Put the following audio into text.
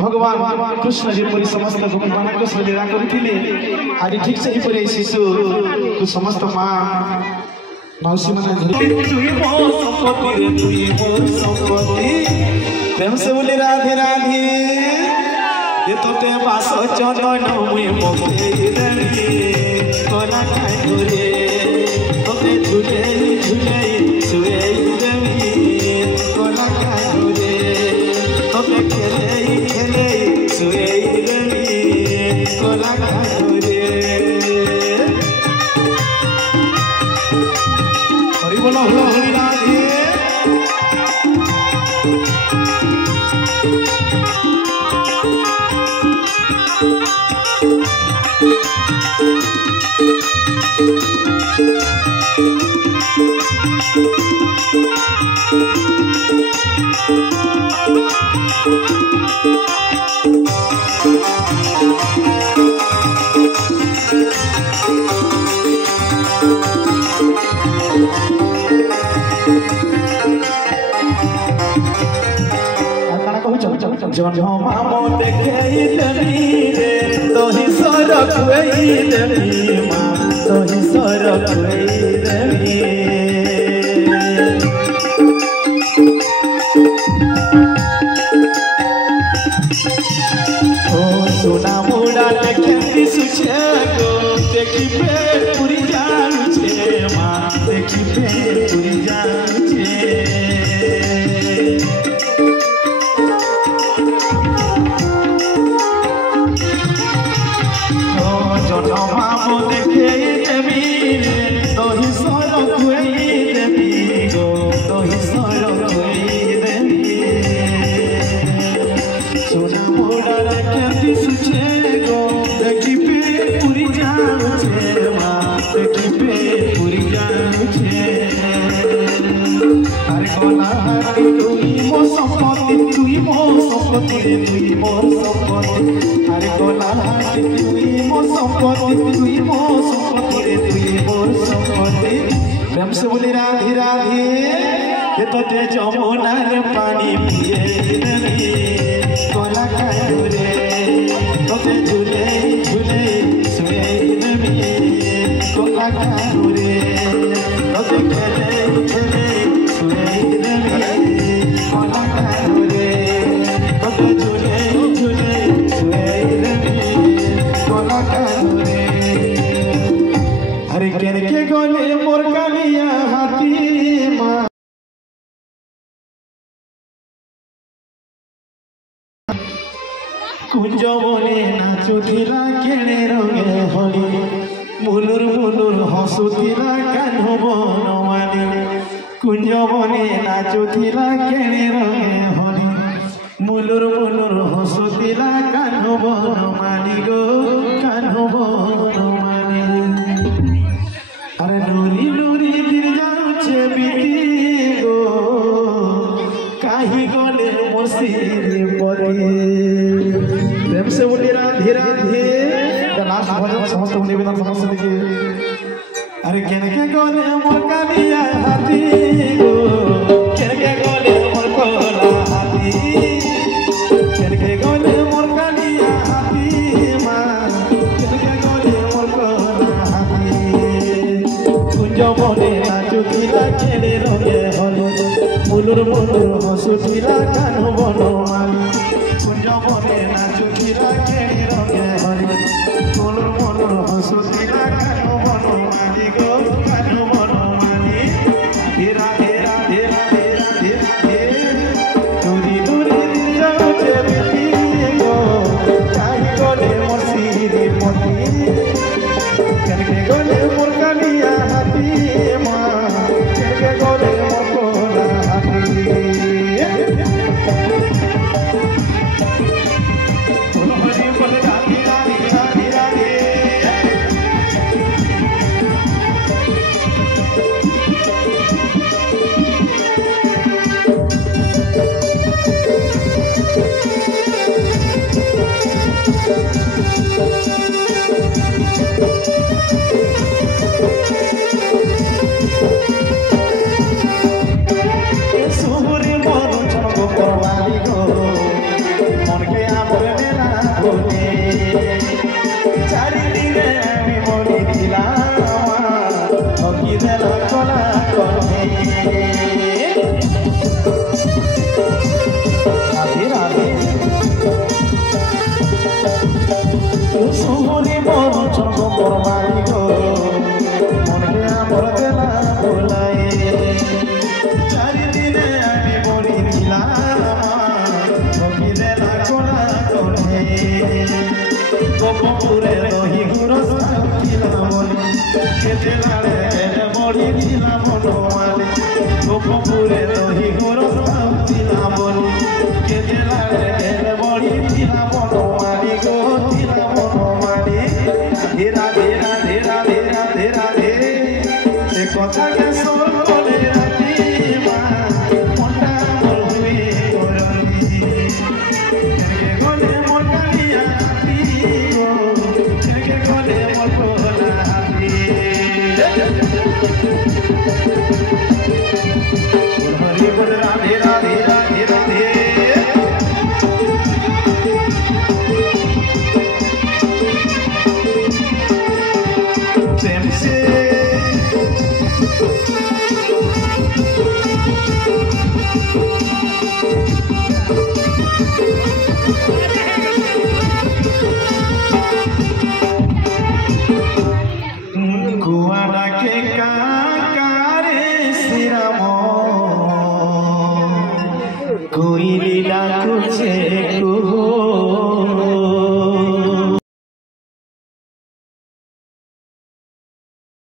भगवान कृष्ण जी पूरी समस्त भगवान कृष्ण लीला करथिले आज ठीक से ही पूरे शिशु को समस्त मां मौसी माने तुई मो संपत्ति रे तुई मोर संपत्ति प्रेम से बोले राधे राधे ये तो ते पास चंदन मुई मोके रे कोना खाई रे तोते झूले झूले सुए देवी कोना खाई रे तोते खेले खेले सुए देवी कोना खाई रे हरि बोलो हरि राधे जन्म देखे रे तो ही सरक देवी माँ तो ही सरक देवी ओ सोना मुड़ा देखे सुचे गो देखी पे पूरी जान छे माँ देखी पे पूरी जान छे प्रेम से बोले राधे राधे ये तो ते जमुना रे पानी पिए कोला खाए रे तो ते झूले झूले सुए कोला खाए रे तो ते खेले खेले सुए कोला खाए रे तो ते झूले झूले सुए कोला खाए रे अरे के गोले मोर कालिया हाथी माँ कुंज बने नाचुला केणे रंगे होली मुलुर मुलुर हसुला कान्ह बनवानी कुंज बने नाचुला केणे रंगे होली मुलुर मुलुर हसुला कान्ह बनवानी गो कान्ह बनवानी लास्ट भजन समस्त निवेदन समस्त लिखे अरे केने के गले मोर कालिया हाथी गो केने के गले मोर कोला हाथी केने के गले मोर कालिया हाथी मा केने के गले मोर कोला हाथी कुंज मने नाचुतिला केने रंगे हलो मुलुर मुलुर हसुतिला कानु बनमाली कुंज मने नाचुतिला केने रंगे हलो मुलुर मुलुर हसुतिला कानु बनमाली गो कानु बनमाली धीरा धीरा धीरा धीरा धीरा दूरी दूरी जाऊ चली गो चाहि गले मसीरी मती करके गले मोर कालिया हाथी मा करके गले मोर कोला हाथी बोलो हरि बोल राधे राधे राधे राधे सुबुरी मन छगो परवाली गो मन के आमरे मेला बोले चारि दिने आमी मरि दिला हकी देला कला करे राधे राधे सुबुरी मन छगो परवाली गो मन के आमरे देला बोलाए गोपुरे रही गुरस किलामनी केतेलारे बड़ी किलामनवाले गोपुरे रही गुरस किलामनी केतेलारे बड़ी किलामनवाले गो किलामनवाले धीरा धीरा धीरा धीरा धीरा धीरे से कथा के सोल बोले राती मा मुंडा मोर हुई करनी करके गले मोर कालिया हरि बोल राधे राधे राधे राधे प्रेम से कुआडा के काकारे सिराम कोई लीला कुछ को